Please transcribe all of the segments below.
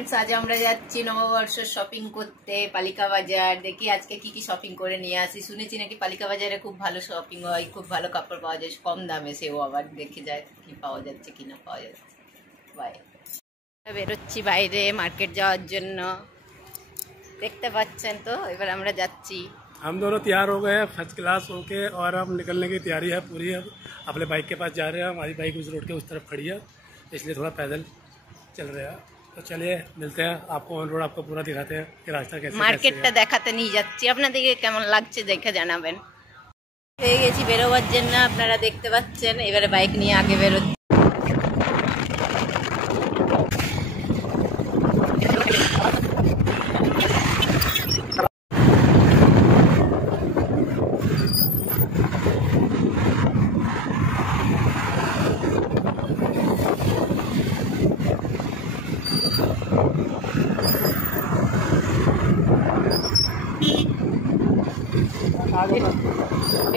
Friends आज আমরা যাচ্ছি নববর্ষ শপিং করতে পালিকা বাজার। দেখি আজকে কি কি শপিং করে নিয়ে আসি। শুনেছি নাকি পালিকা বাজারে খুব ভালো শপিং হয়, খুব ভালো কাপড় পাওয়া যায় কম দামে। সেও আবার দেখে যায় কি পাওয়া যাচ্ছে কি না পাওয়া যাচ্ছে। বাই বেরোচ্ছি বাইরে মার্কেট যাওয়ার জন্য, দেখতে পাচ্ছেন তো। এবার আমরা যাচ্ছি। हम दोनों तैयार हो गए हैं फर्स्ट क्लास होके और हम निकलने की तैयारी है पूरी। अब अपने बाइक के पास जा रहे हैं। हमारी बाइक उस रोड के उस तरफ खड़ी है, इसलिए थोड़ा पैदल चल रहे हैं। तो चलिए मिलते हैं, आपको ऑन रोड आपको पूरा दिखाते हैं कि रास्ता कैसे মার্কেটটা দেখাতে নিয়ে যাচ্ছি। আপনাদেরকে কেমন লাগছে দেখে জানাবেন। হয়ে গেছি বেরোবার জন্য, আপনারা দেখতে পাচ্ছেন। এবারে বাইক নিয়ে আগে বেরোচ্ছি।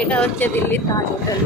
এটা হচ্ছে দিল্লির তাজ হোটেল।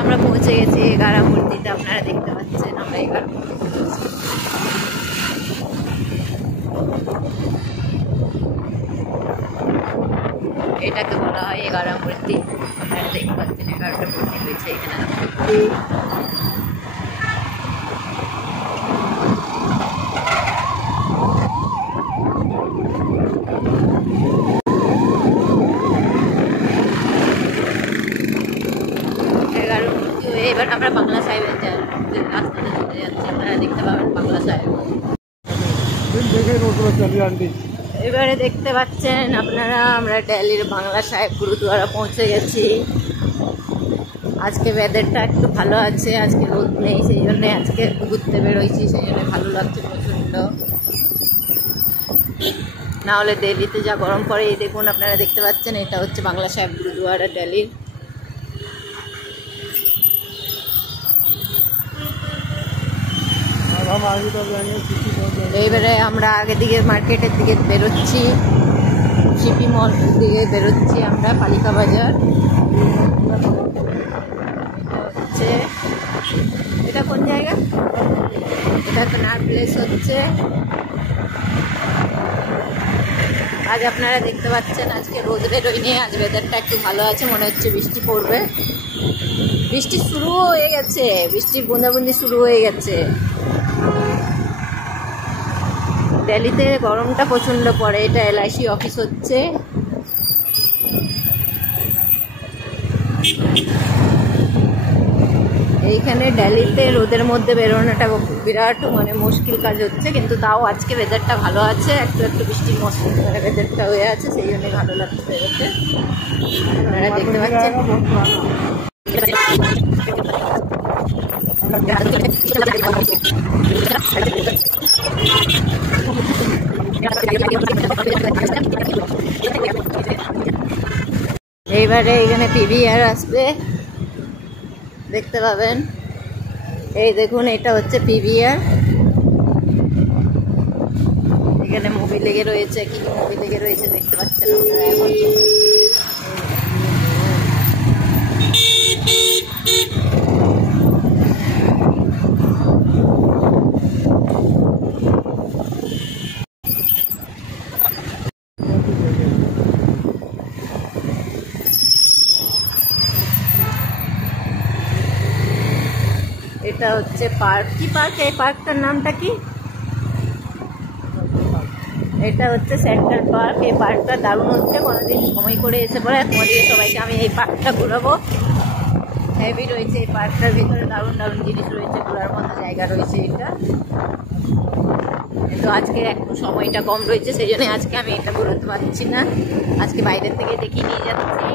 আমরা পৌঁছে গেছি এগারা মূর্তিতে, আপনারা দেখতে পাচ্ছেন। আমরা এগারা এটাকে বলা হয় এগারা মূর্তি। আপনারা দেখতে পাচ্ছেন 11টা মূর্তি রয়েছে এখানে। এবার আমরা বাংলা সাহেবের রাস্তাতে চলে যাচ্ছি, আপনারা দেখতে পাবেন বাংলা সাহেব। এবারে দেখতে পাচ্ছেন আপনারা, আমরা দিল্লির বাংলা সাহেব গুরুদুয়ারা পৌঁছে গেছি। আজকে ওয়েদারটা একটু ভালো আছে, আজকে রোদ নেই, সেই জন্য আজকে ঘুরতে বেরোইছি, সেই জন্য ভালো লাগছে প্রচণ্ড। না হলে দিল্লিতে যা গরম পড়ে। এই দেখুন আপনারা দেখতে পাচ্ছেন, এটা হচ্ছে বাংলা সাহেব গুরুদুয়ারা দিল্লির। এইবারে আমরা আগের দিকে মার্কেটের দিকে বেরোচ্ছি, সিপি মল দিকে বেরোচ্ছি আমরা, পালিকা বাজার। হচ্ছে এটা কোন জায়গা? এটা কেনার প্লেস হচ্ছে। আজ আপনারা দেখতে পাচ্ছেন আজকে রোদ বেরোয়নি, আজ ওয়েদারটা একটু ভালো আছে, মনে হচ্ছে বৃষ্টি পড়বে। বৃষ্টি শুরু হয়ে গেছে, বৃষ্টির বুন্দাবুন্দি শুরু হয়ে গেছে। দিল্লিতে গরমটা প্রচণ্ড পড়ে। এটা LIC অফিস হচ্ছে। এইখানে দিল্লিতে রোদের মধ্যে বেরোনোটা বিরাট মুশকিল কাজ হচ্ছে, কিন্তু তাও আজকে ওয়েদারটা ভালো আছে, একটু একটু বৃষ্টির মৌসুম ওয়েদারটা হয়ে আছে, সেই জন্যই ভালো লাগছে বেরোতে। আপনারা দেখতে পাচ্ছেন। এইবারে এখানে PVR আসবে, দেখতে পাবেন। এই দেখুন, এটা হচ্ছে PVR। এখানে মুভি লেগে রয়েছে, কি কি মুভি লেগে রয়েছে দেখতে পাচ্ছেন আপনারা এখন। এটা হচ্ছে পার্ক। কি পার্ক? এই পার্কটার নামটা কি? এটা হচ্ছে সেন্ট্রাল পার্ক। এই পার্কটা দারুণ হচ্ছে, কোনোদিন সময় করে এসে পড়ে তোমাদের সবাইকে আমি এই পার্কটা ঘুরাবো। হেভি রয়েছে এই পার্কটার ভিতরে, দারুণ দারুণ জিনিস রয়েছে, ঘোরার মতো জায়গা রয়েছে এটা। কিন্তু আজকে একটু সময়টা কম রয়েছে, সেই জন্য আজকে আমি এটা ঘুরাতে পারছি না। আজকে বাইরের থেকে দেখিয়ে নিয়ে যাচ্ছি।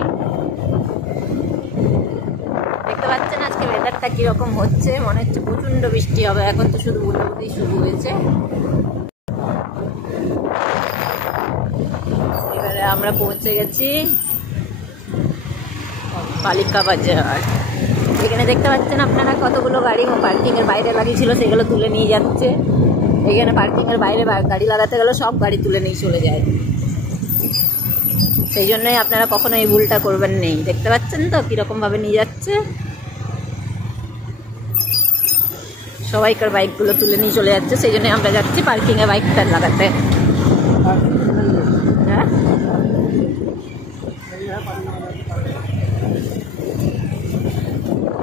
দেখতে পাচ্ছেন আজকে ওয়েদারটা কিরকম হচ্ছে, মনে হচ্ছে প্রচন্ড বৃষ্টি হবে। এখন তো শুধু বুঝাবুঝি শুরু হয়েছে। এবারে আমরা পৌঁছে গেছি পালিকা বাজার। এখানে দেখতে পাচ্ছেন আপনারা কতগুলো গাড়ি পার্কিং এর বাইরে লাগিয়েছিল, সেগুলো তুলে নিয়ে যাচ্ছে। এখানে পার্কিং এর বাইরে গাড়ি লাগাতে গেলে সব গাড়ি তুলে নিয়ে চলে যায়। সেই জন্যই আপনারা কখনো এই ভুলটা করবেন নেই। দেখতে পাচ্ছেন তো কিরকম ভাবে নিয়ে যাচ্ছে, সবাইকার বাইকগুলো তুলে নিয়ে চলে যাচ্ছে। সেই জন্যই আমরা যাচ্ছি পার্কিং এ বাইকটা লাগাতে। হ্যাঁ,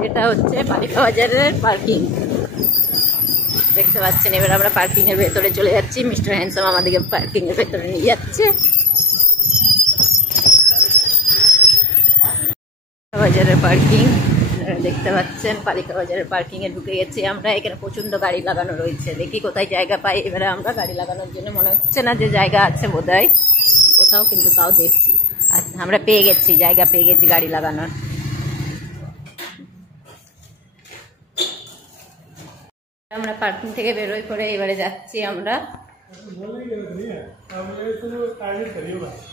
এটা হচ্ছে পালিকা বাজারের পার্কিং, দেখতে পাচ্ছেন। এবার আমরা পার্কিং এর ভেতরে চলে যাচ্ছি। মিস্টার হ্যান্ডসাম আমাদেরকে পার্কিং এর ভেতরে নিয়ে যাচ্ছে। বাজারের পার্কিং দেখতে পাচ্ছেন, পালিকা বাজারের পার্কিং এ ঢুকে গেছি আমরা। এখানে প্রচন্ড গাড়ি লাগানো রয়েছে, দেখি কোথায় জায়গা পাই। এবারে আমরা গাড়ি লাগানোর জন্য, মনে হচ্ছে না যে জায়গা আছে বোধহয় কোথাও, কিন্তু তাও দেখছি। আর আমরা পেয়ে গেছি, জায়গা পেয়ে গেছি গাড়ি লাগানোর। আমরা পার্কিং থেকে বেরোই করে এবারে যাচ্ছি আমরা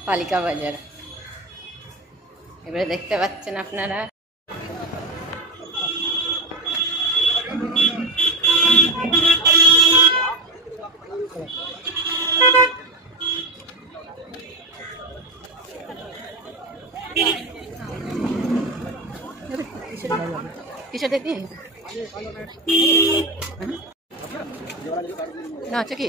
পালিকা বাজার। এবারে দেখতে পাচ্ছেন আপনারা কিসে দেখি না, আচ্ছা কি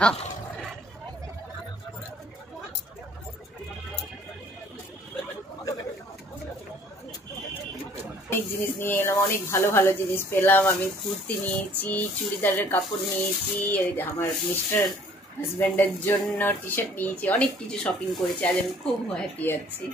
হ্যাঁ, অনেক জিনিস নিয়ে এলাম, অনেক ভালো ভালো জিনিস পেলাম। আমি কুর্তি নিয়েছি, চুড়িদারের কাপড় নিয়েছি, আমার মিস্টার হাজব্যান্ডের জন্য টি শার্ট নিয়েছি, অনেক কিছু শপিং করেছি। আজ আমি খুব হ্যাপি আছি।